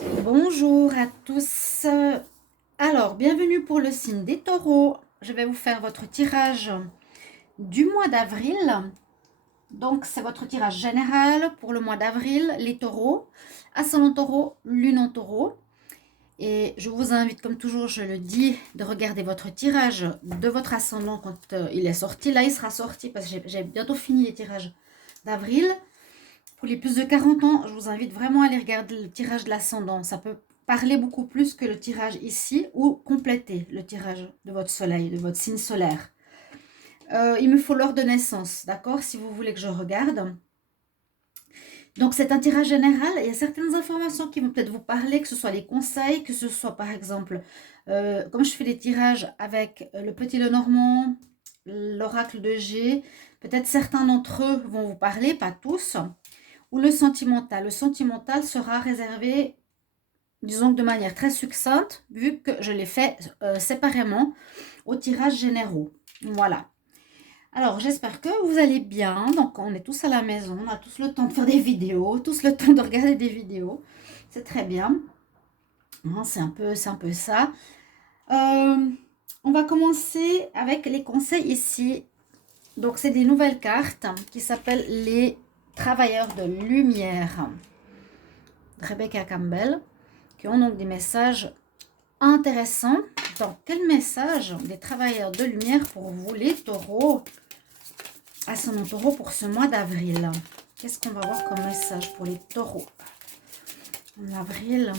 Bonjour à tous. Alors, bienvenue pour le signe des taureaux. Je vais vous faire votre tirage du mois d'avril. Donc, c'est votre tirage général pour le mois d'avril, les taureaux, ascendant taureau, lune en taureau. Et je vous invite, comme toujours, je le dis, de regarder votre tirage de votre ascendant quand il est sorti. Là, il sera sorti parce que j'ai bientôt fini les tirages d'avril. Pour les plus de 40 ans, je vous invite vraiment à aller regarder le tirage de l'ascendant. Ça peut parler beaucoup plus que le tirage ici ou compléter le tirage de votre soleil, de votre signe solaire. Il me faut l'heure de naissance, d'accord, si vous voulez que je regarde. Donc, c'est un tirage général. Il y a certaines informations qui vont peut-être vous parler, que ce soit les conseils, que ce soit par exemple, comme je fais les tirages avec le petit Lenormand, l'oracle de G, peut-être certains d'entre eux vont vous parler, pas tous. Ou le sentimental. Le sentimental sera réservé, disons, de manière très succincte, vu que je l'ai fait séparément aux tirages généraux. Voilà. Alors, j'espère que vous allez bien. Donc, on est tous à la maison. On a tous le temps de faire des vidéos, tous le temps de regarder des vidéos. C'est très bien. C'est un peu ça. On va commencer avec les conseils ici. Donc, c'est des nouvelles cartes qui s'appellent les travailleurs de lumière. Rebecca Campbell, qui ont donc des messages intéressants. Donc, quel message des travailleurs de lumière pour vous, les taureaux, ascendant taureau, pour ce mois d'avril? Qu'est-ce qu'on va voir comme message pour les taureaux en avril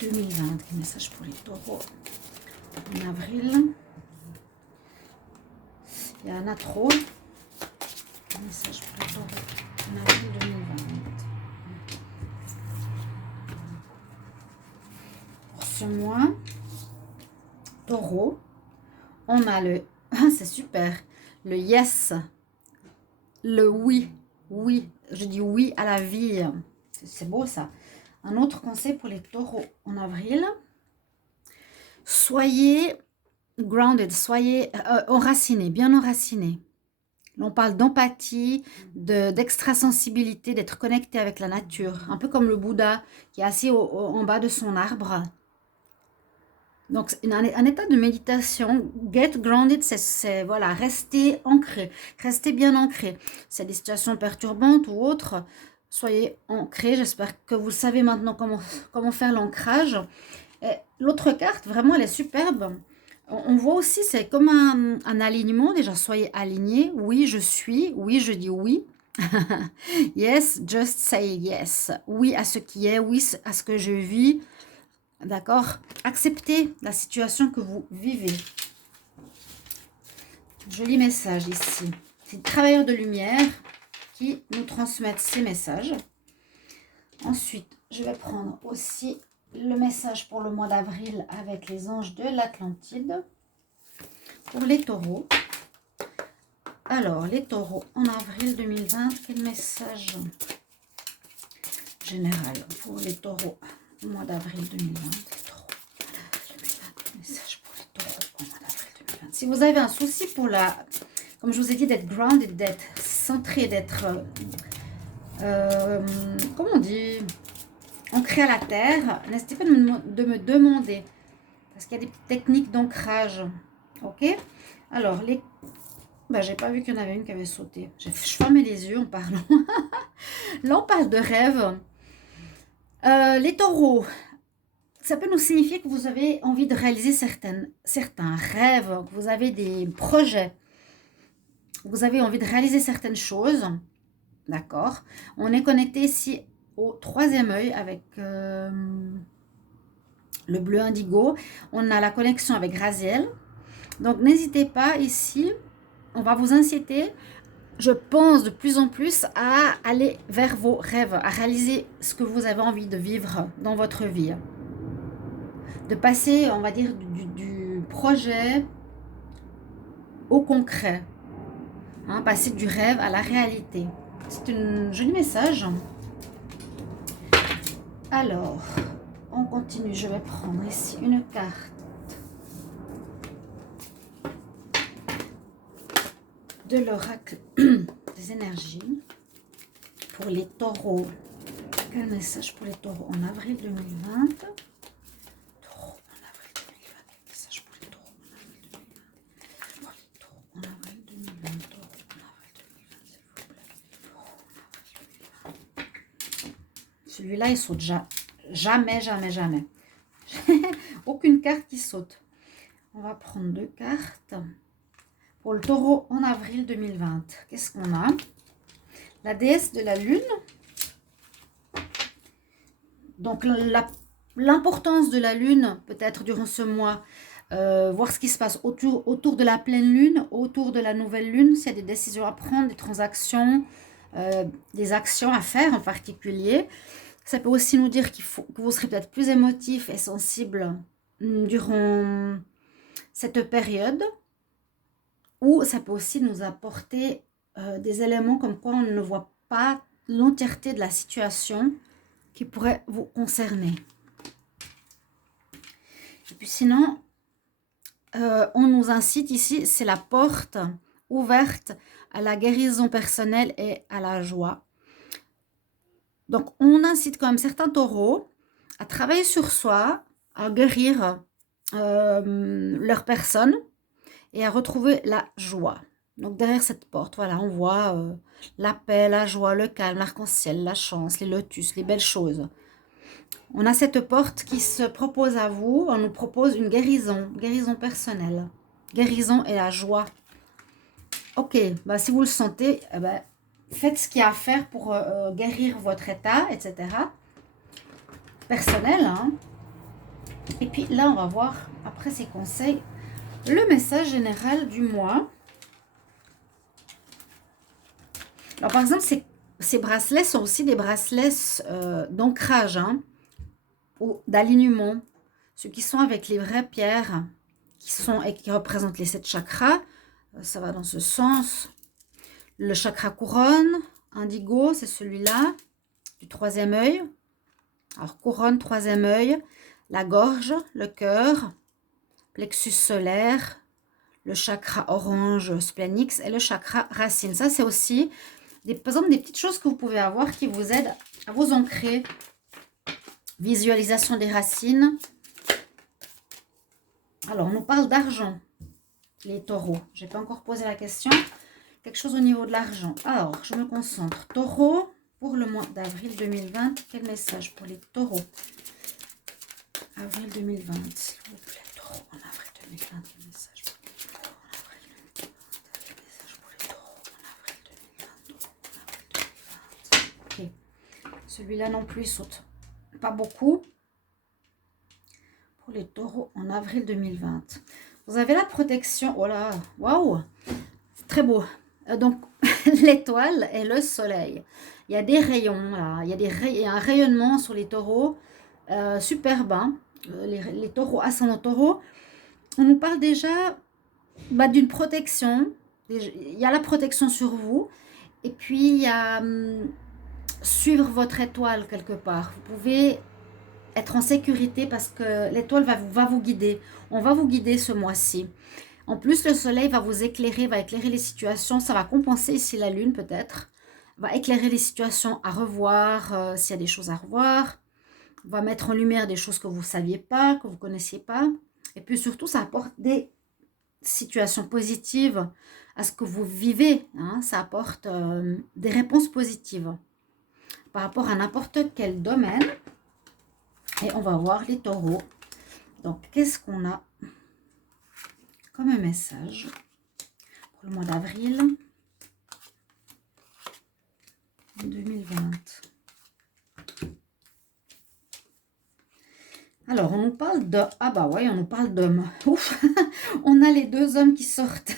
2020? Quel message pour les taureaux en avril? Il y en a trop. Quel message pour les taureaux en avril 2020? Pour ce mois, taureau, on a le... Ah, c'est super. Le yes. Le oui. Oui. Je dis oui à la vie. C'est beau ça. Un autre conseil pour les taureaux en avril. Soyez grounded. Soyez enracinés. Bien enracinés. On parle d'empathie, d'extrasensibilité, d'être connecté avec la nature. Un peu comme le Bouddha qui est assis en bas de son arbre. Donc, un état de méditation, get grounded, c'est voilà, rester ancré, rester bien ancré. C'est des situations perturbantes ou autres, soyez ancré. J'espère que vous savez maintenant comment faire l'ancrage. L'autre carte, vraiment, elle est superbe. On voit aussi, c'est comme un alignement. Déjà, soyez alignés. Oui, je suis. Oui, je dis oui. Yes, just say yes. Oui à ce qui est. Oui à ce que je vis. D'accord? Acceptez la situation que vous vivez. Joli message ici. C'est des travailleurs de lumière qui nous transmettent ces messages. Ensuite, je vais prendre aussi le message pour le mois d'avril avec les anges de l'Atlantide. Pour les taureaux. Alors, les taureaux en avril 2020, quel message général pour les taureaux au mois d'avril 2020? Message pour les taureaux au mois d'avril 2020. Si vous avez un souci pour comme je vous ai dit, d'être grounded, d'être centré, d'être, comment on dit, ancré à la terre, n'hésitez pas de me demander, parce qu'il y a des techniques d'ancrage. Ok? Alors, j'ai pas vu qu'il y en avait une qui avait sauté. Je fermais les yeux en parlant. Là, on parle de rêve. Les taureaux, ça peut nous signifier que vous avez envie de réaliser certains rêves, que vous avez des projets, vous avez envie de réaliser certaines choses. D'accord? On est connecté ici au troisième œil avec le bleu indigo. On a la connexion avec Raziel. Donc, n'hésitez pas ici. On va vous inciter, je pense, de plus en plus à aller vers vos rêves, à réaliser ce que vous avez envie de vivre dans votre vie. De passer, on va dire, du projet au concret. Passer du rêve à la réalité. C'est un joli message. Alors, on continue. Je vais prendre ici une carte de l'oracle des énergies pour les taureaux Quel message pour les taureaux en avril 2020? Taureau en avril 2020. Quel message pour les taureaux en avril 2020? Pour les taureaux en avril 2020. Taureau en avril 2020, s'il vous plaît. Taureau en avril 2020. Celui-là, il saute jamais, jamais, jamais. Aucune carte qui saute. On va prendre 2 cartes. Pour le taureau en avril 2020, qu'est-ce qu'on a? La déesse de la lune. Donc, l'importance de la lune, peut-être durant ce mois, voir ce qui se passe autour de la pleine lune, autour de la nouvelle lune, s'il y a des décisions à prendre, des transactions, des actions à faire en particulier. Ça peut aussi nous dire que vous serez peut-être plus émotif et sensible durant cette période. Ou ça peut aussi nous apporter des éléments comme quoi on ne voit pas l'entièreté de la situation qui pourrait vous concerner. Et puis sinon, on nous incite ici, c'est la porte ouverte à la guérison personnelle et à la joie. Donc, on incite quand même certains taureaux à travailler sur soi, à guérir leur personne et à retrouver la joie. Donc, derrière cette porte, voilà, on voit la paix, la joie, le calme, l'arc-en-ciel, la chance, les lotus, les belles choses. On a cette porte qui se propose à vous, on nous propose une guérison personnelle, guérison et la joie. Ok, bah si vous le sentez, faites ce qu'il y a à faire pour guérir votre état, etc. Personnel. Hein. Et puis là, on va voir, après ces conseils, le message général du mois. Alors, par exemple, ces bracelets sont aussi des bracelets d'ancrage, hein, ou d'alignement. Ceux qui sont avec les vraies pierres, qui représentent les 7 chakras, ça va dans ce sens. Le chakra couronne, indigo, c'est celui-là, du 3e œil. Alors, couronne, 3e œil, la gorge, le cœur, plexus solaire, le chakra orange splénix et le chakra racine. Ça, c'est aussi, par exemple, des petites choses que vous pouvez avoir qui vous aident à vous ancrer. Visualisation des racines. Alors, on nous parle d'argent, les taureaux. Je n'ai pas encore posé la question. Quelque chose au niveau de l'argent. Alors, je me concentre. Taureau, pour le mois d'avril 2020, quel message pour les taureaux? Avril 2020, s'il vous plaît. Taureau en avril 2020, quel message pour les taureaux en avril 2020? Quel message pour les taureaux en avril 2020? Taureau en avril 2020. Ok. Celui-là non plus, il saute pas beaucoup. Pour les taureaux en avril 2020. Vous avez la protection. Oh là, waouh! Très beau. Donc, l'étoile et le soleil. Il y a des rayons, là. Il y a un rayonnement sur les taureaux. Superbe, hein. Les taureaux, ascendant taureau. On nous parle déjà d'une protection. Il y a la protection sur vous. Et puis, il y a suivre votre étoile quelque part. Vous pouvez être en sécurité parce que l'étoile va vous guider. On va vous guider ce mois-ci. En plus, le soleil va vous éclairer, va éclairer les situations. Ça va compenser ici la lune peut-être. Va éclairer les situations à revoir, s'il y a des choses à revoir. Va mettre en lumière des choses que vous ne saviez pas, que vous ne connaissiez pas. Et puis surtout, ça apporte des situations positives à ce que vous vivez. Hein. Ça apporte des réponses positives par rapport à n'importe quel domaine. Et on va voir les taureaux. Donc, qu'est-ce qu'on a comme un message pour le mois d'avril 2020? Alors, on nous parle de... Ah bah ouais, on nous parle d'hommes. Ouf. On a les 2 hommes qui sortent.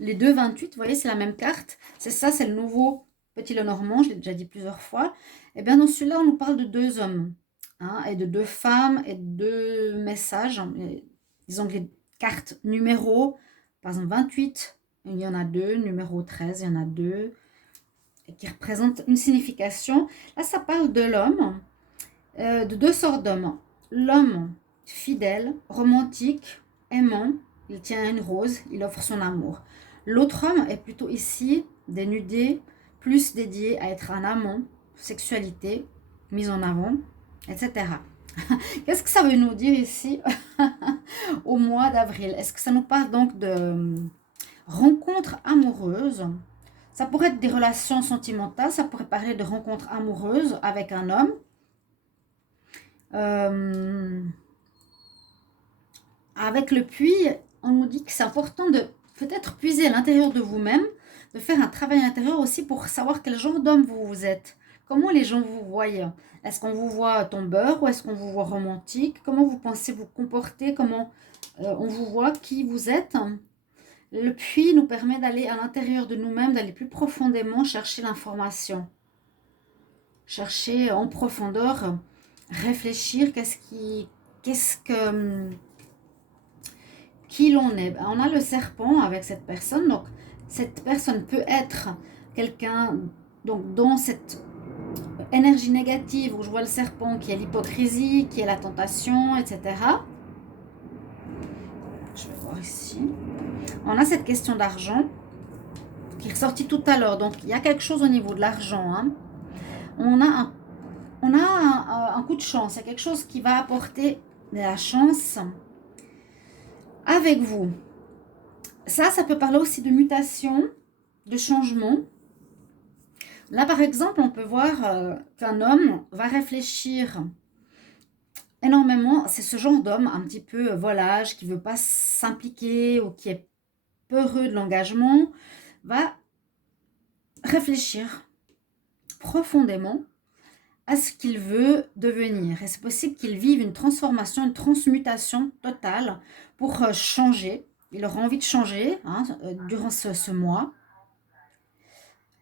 Les 2 28, vous voyez, c'est la même carte. C'est ça, c'est le nouveau Petit Lenormand, je l'ai déjà dit plusieurs fois. Et bien, dans celui-là, on nous parle de 2 hommes. Hein, et de 2 femmes et de 2 messages. Disons que les cartes numéros, par exemple 28, il y en a 2, numéro 13, il y en a 2, qui représentent une signification. Là, ça parle de l'homme, de 2 sortes d'hommes. L'homme fidèle, romantique, aimant, il tient une rose, il offre son amour. L'autre homme est plutôt ici dénudé, plus dédié à être un amant, sexualité, mise en avant, etc. Qu'est-ce que ça veut nous dire ici au mois d'avril? Est-ce que ça nous parle donc de rencontres amoureuses? Ça pourrait être des relations sentimentales, ça pourrait parler de rencontres amoureuses avec un homme. Avec le puits, on nous dit que c'est important de peut-être puiser à l'intérieur de vous-même, de faire un travail intérieur aussi pour savoir quel genre d'homme vous êtes. Comment les gens vous voient? Est-ce qu'on vous voit tombeur ou est-ce qu'on vous voit romantique? Comment vous pensez vous comporter? Comment on vous voit qui vous êtes? Le puits nous permet d'aller à l'intérieur de nous-mêmes, d'aller plus profondément chercher l'information. Chercher en profondeur, réfléchir, qu'est-ce que, qui l'on est. On a le serpent avec cette personne, donc cette personne peut être quelqu'un donc dans cette énergie négative où je vois le serpent qui est l'hypocrisie, qui est la tentation, etc. Je vais voir ici. On a cette question d'argent qui est ressortie tout à l'heure, donc il y a quelque chose au niveau de l'argent. Hein. On a un coup de chance, il y a quelque chose qui va apporter de la chance avec vous. Ça peut parler aussi de mutation, de changement. Là, par exemple, on peut voir qu'un homme va réfléchir énormément. C'est ce genre d'homme un petit peu volage, qui ne veut pas s'impliquer ou qui est peureux de l'engagement, va réfléchir profondément à ce qu'il veut devenir. Et c'est possible qu'il vive une transformation, une transmutation totale pour changer. Il aura envie de changer durant ce mois.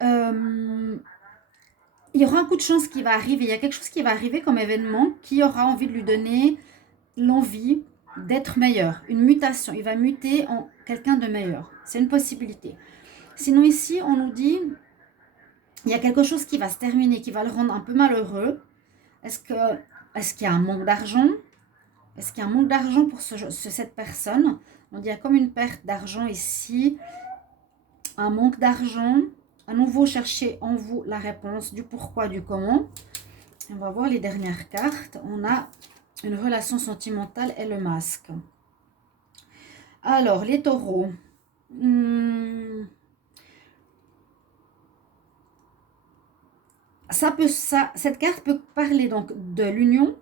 Il y aura un coup de chance qui va arriver. Il y a quelque chose qui va arriver comme événement qui aura envie de lui donner l'envie d'être meilleur. Une mutation. Il va muter en quelqu'un de meilleur. C'est une possibilité. Sinon ici, on nous dit, il y a quelque chose qui va se terminer, qui va le rendre un peu malheureux. Est-ce qu'il y a un manque d'argent? Est-ce qu'il y a un manque d'argent pour cette personne? On dit il y a comme une perte d'argent ici, un manque d'argent. À nouveau, cherchez en vous la réponse du pourquoi, du comment. On va voir les dernières cartes. On a une relation sentimentale et le masque. Alors, les taureaux. Cette carte peut parler donc de l'union,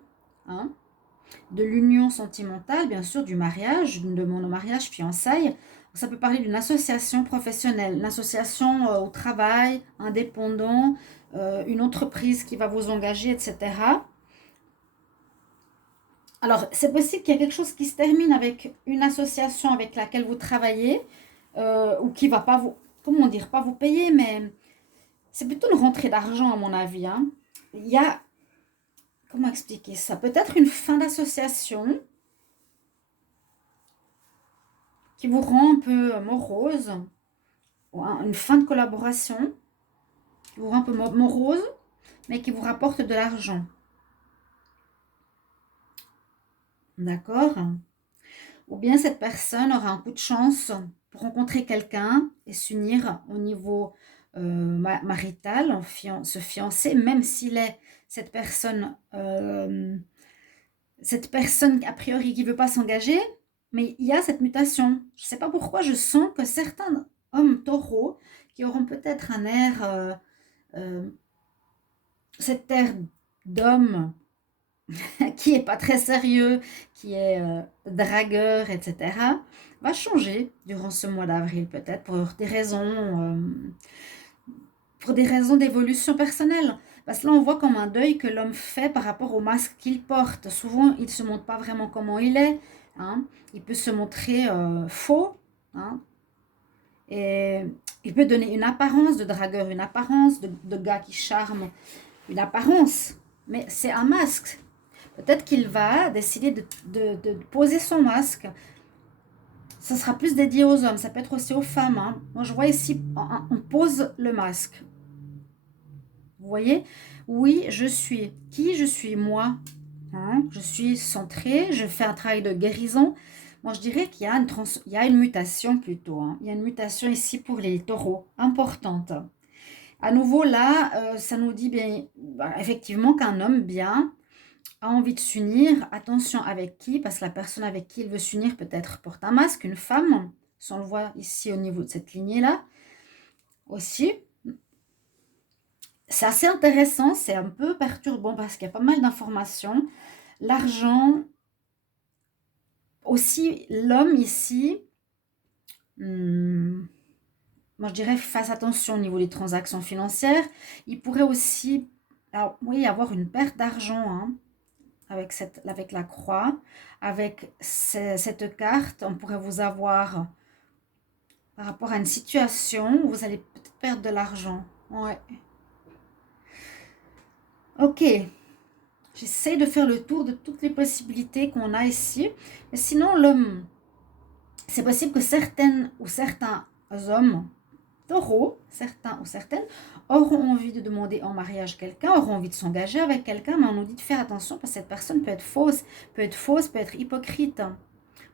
hein, de l'union sentimentale, bien sûr, du mariage, d'une demande au mariage, fiançailles. Ça peut parler d'une association professionnelle, une association au travail, indépendant, une entreprise qui va vous engager, etc. Alors, c'est possible qu'il y ait quelque chose qui se termine avec une association avec laquelle vous travaillez ou qui va pas vous, comment dire, pas vous payer, mais c'est plutôt une rentrée d'argent à mon avis. Hein. Il y a, comment expliquer ça? Peut-être une fin d'association qui vous rend un peu morose, ou une fin de collaboration qui vous rend un peu morose, mais qui vous rapporte de l'argent. D'accord? Ou bien cette personne aura un coup de chance pour rencontrer quelqu'un et s'unir au niveau marital, se fiancer, même s'il est cette personne a priori qui ne veut pas s'engager, mais il y a cette mutation. Je ne sais pas pourquoi, je sens que certains hommes taureaux qui auront peut-être un air, cet air d'homme qui n'est pas très sérieux, qui est dragueur, etc., va changer durant ce mois d'avril peut-être pour des raisons d'évolution personnelle. Parce que là, on voit comme un deuil que l'homme fait par rapport au masque qu'il porte. Souvent, il ne se montre pas vraiment comment il est. Hein. Il peut se montrer faux. Hein. Et il peut donner une apparence de dragueur, une apparence de gars qui charme, une apparence. Mais c'est un masque. Peut-être qu'il va décider de poser son masque. Ça sera plus dédié aux hommes. Ça peut être aussi aux femmes. Hein. Moi, je vois ici, on pose le masque. Vous voyez? Oui, je suis. Qui je suis? Moi. Hein? Je suis centrée. Je fais un travail de guérison. Moi, je dirais qu'il y a une mutation plutôt. Hein. Il y a une mutation ici pour les taureaux. Importante. À nouveau, là, ça nous dit bien, effectivement qu'un homme bien a envie de s'unir. Attention avec qui, parce que la personne avec qui il veut s'unir peut-être porte un masque, une femme. Si on le voit ici au niveau de cette lignée-là aussi. C'est assez intéressant, c'est un peu perturbant parce qu'il y a pas mal d'informations. L'argent, aussi l'homme ici, moi je dirais fasse attention au niveau des transactions financières. Il pourrait aussi, alors, oui, avoir une perte d'argent hein, avec la croix. Avec cette carte, on pourrait vous avoir par rapport à une situation où vous allez peut-être perdre de l'argent. Ouais. Ok. J'essaie de faire le tour de toutes les possibilités qu'on a ici. Mais sinon, l'homme, c'est possible que certaines ou certains hommes, taureaux, certains ou certaines, auront envie de demander en mariage quelqu'un, auront envie de s'engager avec quelqu'un, mais on nous dit de faire attention parce que cette personne peut être hypocrite.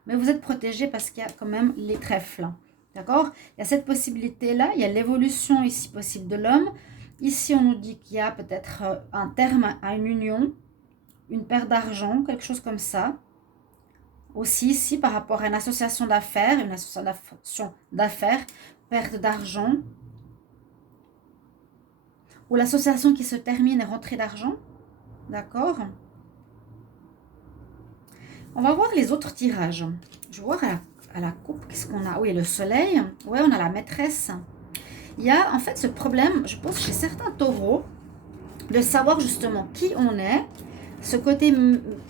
Mais vous êtes protégé parce qu'il y a quand même les trèfles. D'accord? Il y a cette possibilité-là, il y a l'évolution ici possible de l'homme. Ici, on nous dit qu'il y a peut-être un terme à une union, une perte d'argent, quelque chose comme ça. Aussi ici, par rapport à une association d'affaires, perte d'argent, ou l'association qui se termine et rentrée d'argent. D'accord? On va voir les autres tirages. Je vais voir à la coupe, qu'est-ce qu'on a? Oui, le soleil. Oui, on a la maîtresse. Il y a en fait ce problème, je pense, chez certains taureaux, de savoir justement qui on est. Ce côté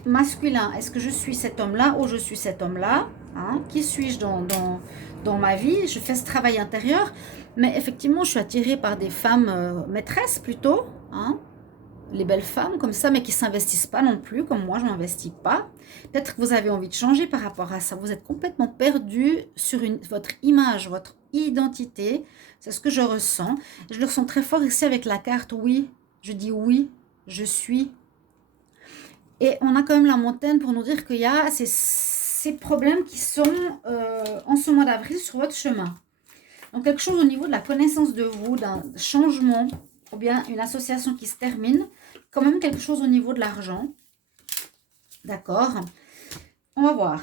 masculin, est-ce que je suis cet homme-là ou je suis cet homme-là hein? Qui suis-je dans ma vie? Je fais ce travail intérieur, mais effectivement, je suis attirée par des femmes maîtresses plutôt, hein? Les belles femmes comme ça, mais qui ne s'investissent pas non plus, comme moi, je ne m'investis pas. Peut-être que vous avez envie de changer par rapport à ça. Vous êtes complètement perdu sur votre image, votre identité. C'est ce que je ressens. Je le ressens très fort ici avec la carte oui. Je dis oui, je suis. Et on a quand même la montagne pour nous dire qu'il y a ces problèmes qui sont en ce mois d'avril sur votre chemin. Donc quelque chose au niveau de la connaissance de vous, d'un changement, ou bien une association qui se termine, quand même quelque chose au niveau de l'argent. D'accord? On va voir.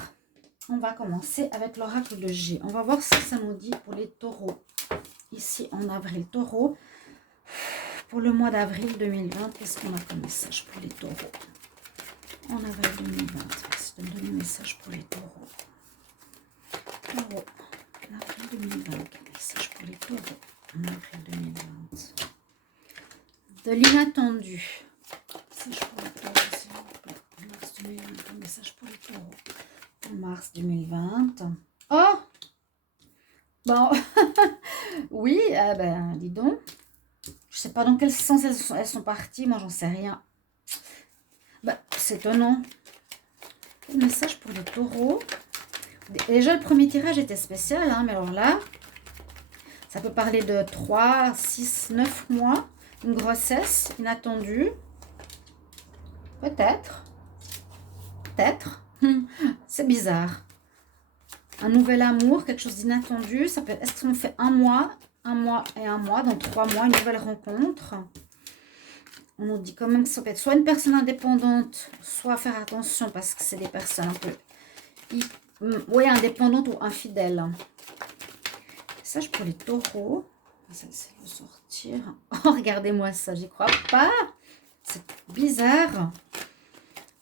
On va commencer avec l'oracle de G. On va voir ce que ça nous dit pour les taureaux. Ici en avril, taureau. Pour le mois d'avril 2020, qu'est-ce qu'on a comme message pour les taureaux? En avril 2020, c'est de donner un message pour les taureaux. Taureau. En avril 2020, quel message pour les taureaux? En avril 2020. De l'inattendu. Message pour les taureaux, s'il vous plaît. En mars 2020, un message pour les taureaux. En mars 2020. Oh! Bon, oui, ben, dis donc. Je sais pas dans quel sens elles sont parties, moi j'en sais rien. Ben, c'est étonnant. Quel message pour les taureaux? Déjà, le premier tirage était spécial, hein, mais alors là, ça peut parler de 3, 6, 9 mois, une grossesse inattendue. Peut-être. Peut-être. C'est bizarre. Un nouvel amour, quelque chose d'inattendu. Ça peut être, est-ce qu'on fait un mois et un mois, dans 3 mois, une nouvelle rencontre? On nous dit quand même que ça peut être soit une personne indépendante, soit faire attention parce que c'est des personnes un peu... Oui, indépendante ou infidèle. Message pour les taureaux. Ça, c'est le sortir. Oh, regardez-moi ça, j'y crois pas. C'est bizarre.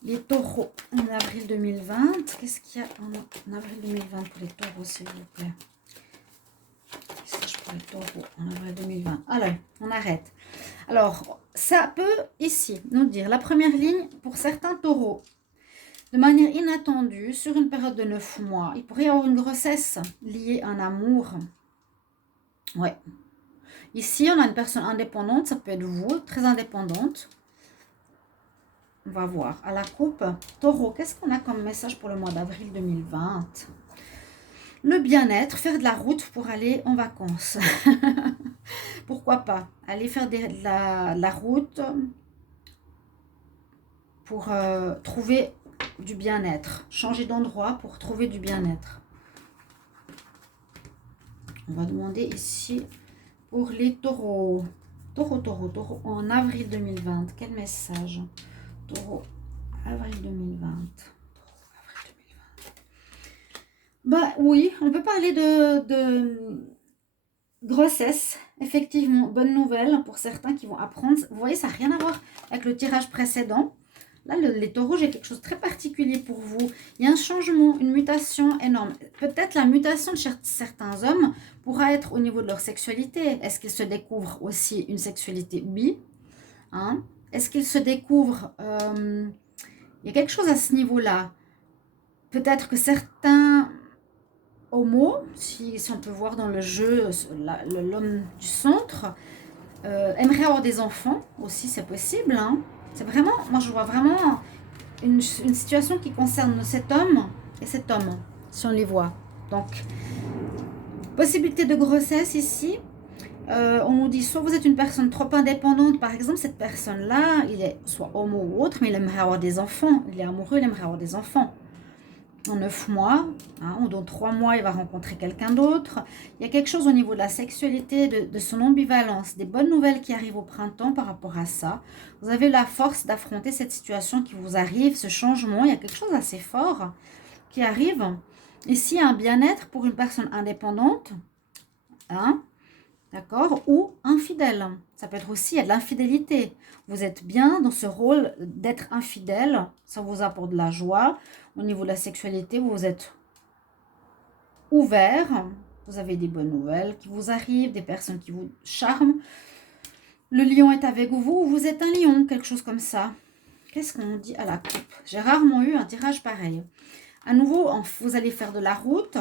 Les taureaux en avril 2020. Qu'est-ce qu'il y a en avril 2020 pour les taureaux, s'il vous plaît? Message pour les taureaux en avril 2020. Allez, on arrête. Alors, ça peut ici nous dire la première ligne pour certains taureaux. De manière inattendue, sur une période de 9 mois, il pourrait y avoir une grossesse liée à un amour. Ouais. Ici, on a une personne indépendante, ça peut être vous, très indépendante. On va voir. À la coupe, taureau, qu'est-ce qu'on a comme message pour le mois d'avril 2020? Le bien-être, faire de la route pour aller en vacances. Pourquoi pas? Aller faire de la route pour trouver du bien-être. Changer d'endroit pour trouver du bien-être. On va demander ici pour les taureaux. Taureau, taureau, taureau, en avril 2020. Quel message? Taureau, avril 2020. Avril 2020. Bah oui, on peut parler de grossesse. Effectivement, bonne nouvelle pour certains qui vont apprendre. Vous voyez, ça n'a rien à voir avec le tirage précédent. Là, les taureaux, j'ai quelque chose de très particulier pour vous. Il y a un changement, une mutation énorme. Peut-être la mutation de certains hommes pourra être au niveau de leur sexualité. Est-ce qu'ils se découvrent aussi une sexualité bi, hein? Est-ce qu'ils se découvrent... il y a quelque chose à ce niveau-là. Peut-être que certains homos, si on peut voir dans le jeu l'homme du centre, aimeraient avoir des enfants aussi, c'est possible, hein? C'est vraiment, moi je vois vraiment une situation qui concerne cet homme et cet homme, si on les voit. Donc, possibilité de grossesse ici. On nous dit soit vous êtes une personne trop indépendante, par exemple, cette personne-là, il est soit homo ou autre, mais il aimerait avoir des enfants. Il est amoureux, il aimerait avoir des enfants. En 9 mois, hein, ou dans 3 mois, il va rencontrer quelqu'un d'autre. Il y a quelque chose au niveau de la sexualité, de son ambivalence, des bonnes nouvelles qui arrivent au printemps par rapport à ça. Vous avez la force d'affronter cette situation qui vous arrive, ce changement. Il y a quelque chose d'assez fort qui arrive. Ici, un bien-être pour une personne indépendante, hein, d'accord, ou infidèle. Ça peut être aussi, il y a de l'infidélité. Vous êtes bien dans ce rôle d'être infidèle, ça vous apporte de la joie. Au niveau de la sexualité, vous êtes ouvert, vous avez des bonnes nouvelles qui vous arrivent, des personnes qui vous charment. Le lion est avec vous, vous êtes un lion, quelque chose comme ça. Qu'est-ce qu'on dit à la coupe? J'ai rarement eu un tirage pareil. À nouveau, vous allez faire de la route.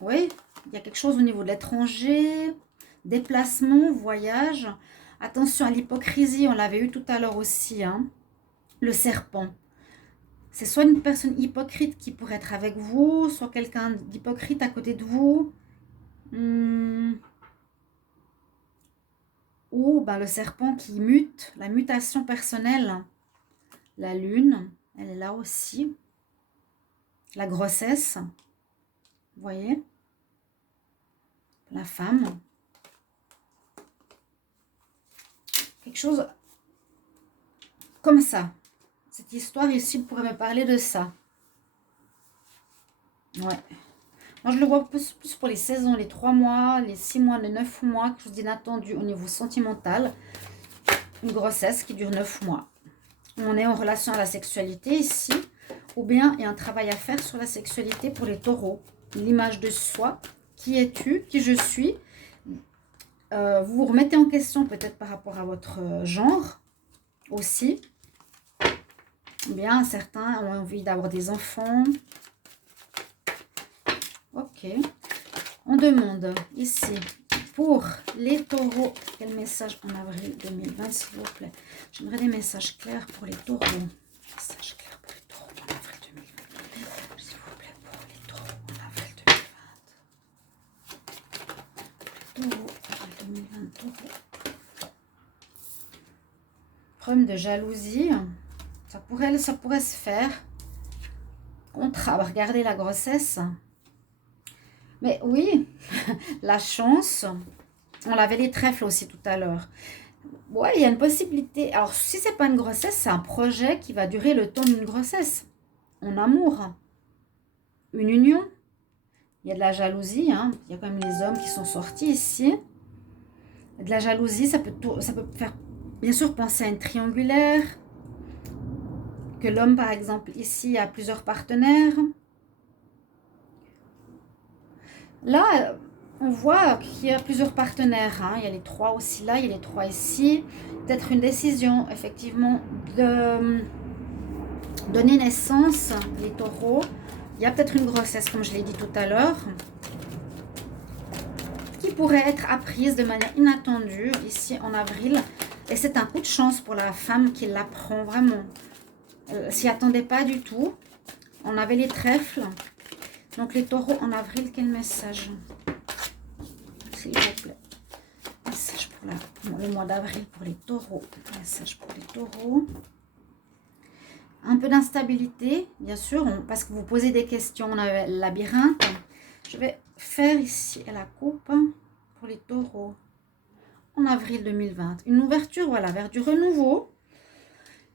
Oui, il y a quelque chose au niveau de l'étranger, déplacement, voyage. Attention à l'hypocrisie, on l'avait eu tout à l'heure aussi, hein. Le serpent. C'est soit une personne hypocrite qui pourrait être avec vous, soit quelqu'un d'hypocrite à côté de vous. Ou ben, le serpent qui mute, la mutation personnelle. La lune, elle est là aussi. La grossesse, vous voyez. La femme. Quelque chose comme ça. Cette histoire ici pourrait me parler de ça. Ouais. Moi, je le vois plus pour les saisons, les 3 mois, les 6 mois, les 9 mois, quelque chose d'inattendu au niveau sentimental. Une grossesse qui dure 9 mois. On est en relation à la sexualité ici. Ou bien il y a un travail à faire sur la sexualité pour les taureaux. L'image de soi. Qui es-tu? Qui je suis? Vous vous remettez en question peut-être par rapport à votre genre aussi. Ou bien certains ont envie d'avoir des enfants. Ok. On demande ici pour les taureaux. Quel message en avril 2020 s'il vous plaît? J'aimerais des messages clairs pour les taureaux. Messages clairs pour les taureaux en avril 2020. S'il vous plaît pour les taureaux en avril 2020. Taureaux, avril 2020, taureaux. Problème de jalousie. Ça pourrait se faire. Regardez la grossesse. Mais oui, la chance. On avait les trèfles aussi tout à l'heure. Ouais, il y a une possibilité. Alors, si c'est pas une grossesse, c'est un projet qui va durer le temps d'une grossesse. En amour. Une union. Il y a de la jalousie. Hein. Il y a quand même les hommes qui sont sortis ici. De la jalousie, ça peut faire, bien sûr, penser à une triangulaire. Que l'homme, par exemple, ici, a plusieurs partenaires. Là, on voit qu'il y a plusieurs partenaires. Hein. Il y a les 3 aussi là, il y a les 3 ici. Peut-être une décision, effectivement, de donner naissance, les taureaux. Il y a peut-être une grossesse, comme je l'ai dit tout à l'heure, qui pourrait être apprise de manière inattendue ici en avril. Et c'est un coup de chance pour la femme qui l'apprend vraiment. S'y attendait pas du tout. On avait les trèfles. Donc les taureaux en avril, quel message? S'il vous plaît. Message pour le mois d'avril pour les taureaux. Message pour les taureaux. Un peu d'instabilité, bien sûr, parce que vous posez des questions. On avait le labyrinthe. Je vais faire ici à la coupe pour les taureaux. en avril 2020. Une ouverture, voilà, vers du renouveau.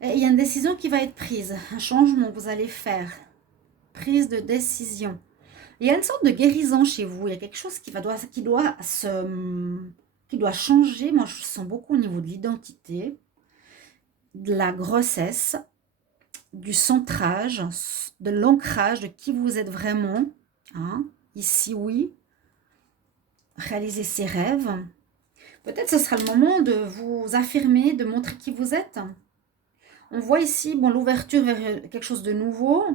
Et il y a une décision qui va être prise, un changement que vous allez faire. Prise de décision. Il y a une sorte de guérison chez vous. Il y a quelque chose qui doit changer. Moi, je sens beaucoup au niveau de l'identité, de la grossesse, du centrage, de l'ancrage, de qui vous êtes vraiment. Hein? Ici, oui. Réaliser ses rêves. Peut-être ce sera le moment de vous affirmer, de montrer qui vous êtes. On voit ici bon, l'ouverture vers quelque chose de nouveau.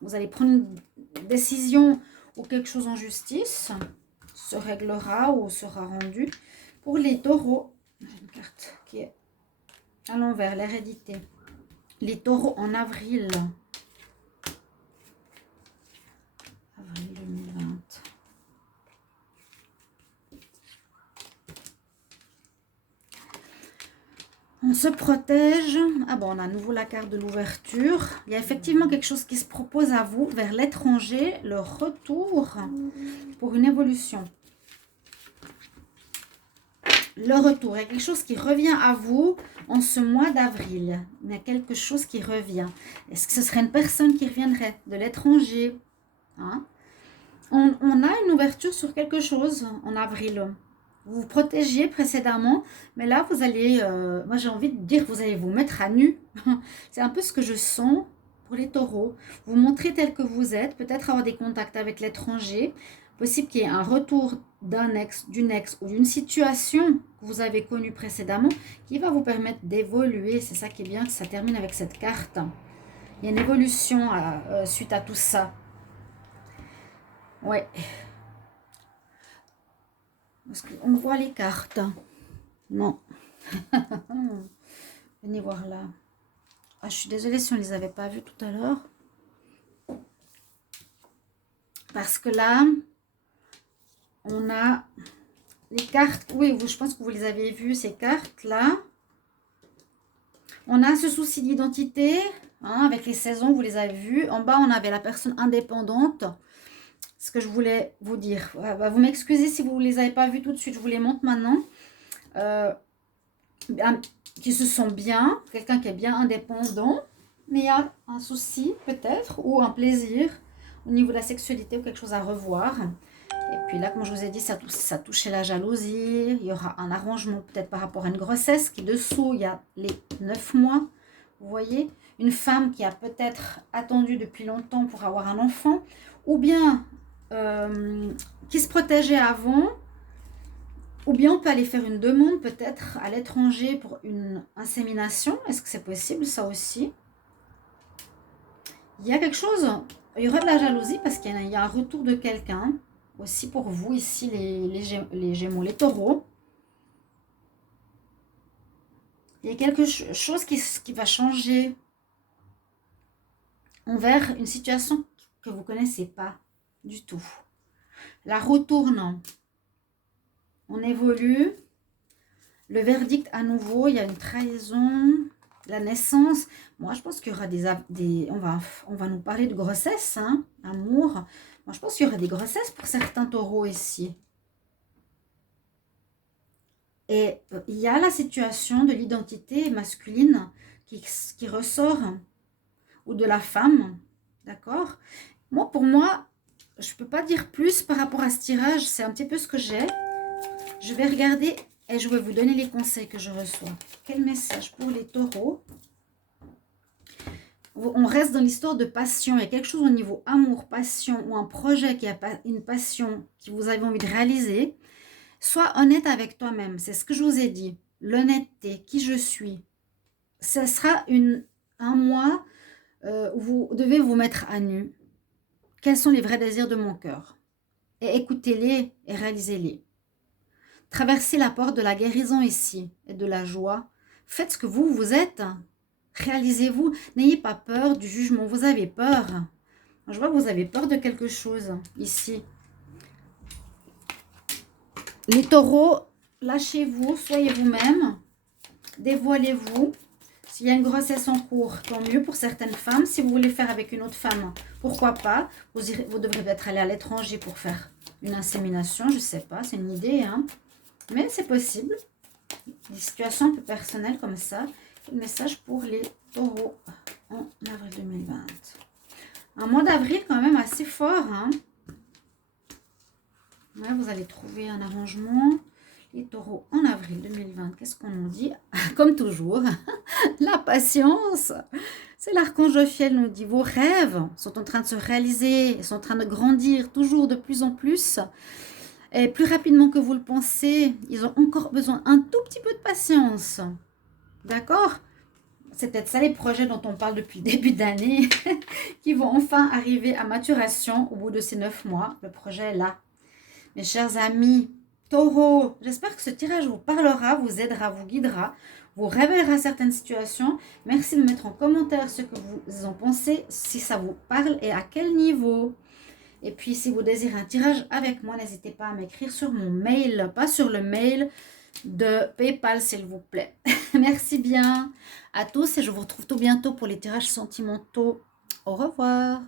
Vous allez prendre une décision ou quelque chose en justice se réglera ou sera rendu. Pour les taureaux, j'ai une carte qui est à l'envers, l'hérédité. Les taureaux en avril. Avril 2020. On se protège. Ah bon, on a à nouveau la carte de l'ouverture. Il y a effectivement quelque chose qui se propose à vous vers l'étranger, le retour pour une évolution. Le retour, il y a quelque chose qui revient à vous en ce mois d'avril. Il y a quelque chose qui revient. Est-ce que ce serait une personne qui reviendrait de l'étranger? Hein? On a une ouverture sur quelque chose en avril. Vous vous protégiez précédemment, mais là, vous allez, moi j'ai envie de dire que vous allez vous mettre à nu. C'est un peu ce que je sens pour les taureaux. Vous montrer tel que vous êtes, peut-être avoir des contacts avec l'étranger. Possible qu'il y ait un retour d'un ex, d'une ex ou d'une situation que vous avez connue précédemment qui va vous permettre d'évoluer. C'est ça qui est bien, que ça termine avec cette carte. Il y a une évolution suite à tout ça. Ouais. Parce qu'on voit les cartes. Non. Venez voir là. Ah, je suis désolée si on ne les avait pas vues tout à l'heure. Parce que là, on a les cartes. Oui, je pense que vous les avez vues, ces cartes-là. On a ce souci d'identité. Hein, avec les saisons, vous les avez vues. En bas, on avait la personne indépendante. Ce que je voulais vous dire. Vous m'excusez si vous ne les avez pas vues tout de suite. Je vous les montre maintenant. Qui se sent bien. Quelqu'un qui est bien indépendant. Mais il y a un souci peut-être. Ou un plaisir au niveau de la sexualité ou quelque chose à revoir. Et puis là, comme je vous ai dit, ça touchait la jalousie. Il y aura un arrangement peut-être par rapport à une grossesse. Qui dessous, il y a les 9 mois. Vous voyez, une femme qui a peut-être attendu depuis longtemps pour avoir un enfant. Ou bien qui se protégeait avant. Ou bien on peut aller faire une demande peut-être à l'étranger pour une insémination. Est-ce que c'est possible ça aussi? Il y a quelque chose. Il y aura de la jalousie parce qu'il y a un retour de quelqu'un. Aussi pour vous ici les Gémeaux, les Taureaux. Il y a quelque chose qui va changer envers une situation que vous ne connaissez pas du tout. La roue tourne. On évolue. Le verdict à nouveau, il y a une trahison, la naissance. Moi, je pense qu'il y aura on va nous parler de grossesse, hein, amour. Moi, je pense qu'il y aura des grossesses pour certains taureaux ici. Et il y a la situation de l'identité masculine qui ressort, ou de la femme, d'accord? Moi, pour moi, je ne peux pas dire plus par rapport à ce tirage. C'est un petit peu ce que j'ai. Je vais regarder et je vais vous donner les conseils que je reçois. Quel message pour les taureaux? On reste dans l'histoire de passion. Il y a quelque chose au niveau amour, passion ou un projet qui a une passion que vous avez envie de réaliser. Sois honnête avec toi-même. C'est ce que je vous ai dit. L'honnêteté, qui je suis. Ce sera un mois où vous devez vous mettre à nu. Quels sont les vrais désirs de mon cœur? Et écoutez-les et réalisez-les. Traversez la porte de la guérison ici et de la joie. Faites ce que vous êtes. Réalisez-vous. N'ayez pas peur du jugement. Vous avez peur. Je vois que vous avez peur de quelque chose ici. Les taureaux, lâchez-vous. Soyez vous-même. Dévoilez-vous. S'il y a une grossesse en cours, tant mieux pour certaines femmes. Si vous voulez faire avec une autre femme, pourquoi pas. Vous devrez peut-être aller à l'étranger pour faire une insémination. Je ne sais pas, c'est une idée, hein. Mais c'est possible. Des situations un peu personnelles comme ça. Quel message pour les taureaux en avril 2020? Un mois d'avril quand même assez fort. Hein? Ouais, vous allez trouver un arrangement. Les taureaux en avril 2020, qu'est-ce qu'on nous dit? Comme toujours, la patience. C'est l'archange Ophiel nous dit, vos rêves sont en train de se réaliser, sont en train de grandir toujours de plus en plus. Et plus rapidement que vous le pensez, ils ont encore besoin un tout petit peu de patience. D'accord? C'est peut-être ça les projets dont on parle depuis le début d'année, qui vont enfin arriver à maturation au bout de ces 9 mois. Le projet est là. Mes chers amis, Taureau, j'espère que ce tirage vous parlera, vous aidera, vous guidera, vous révélera certaines situations. Merci de mettre en commentaire ce que vous en pensez, si ça vous parle et à quel niveau. Et puis, si vous désirez un tirage avec moi, n'hésitez pas à m'écrire sur mon mail, pas sur le mail de PayPal, s'il vous plaît. Merci bien à tous et je vous retrouve tout bientôt pour les tirages sentimentaux. Au revoir.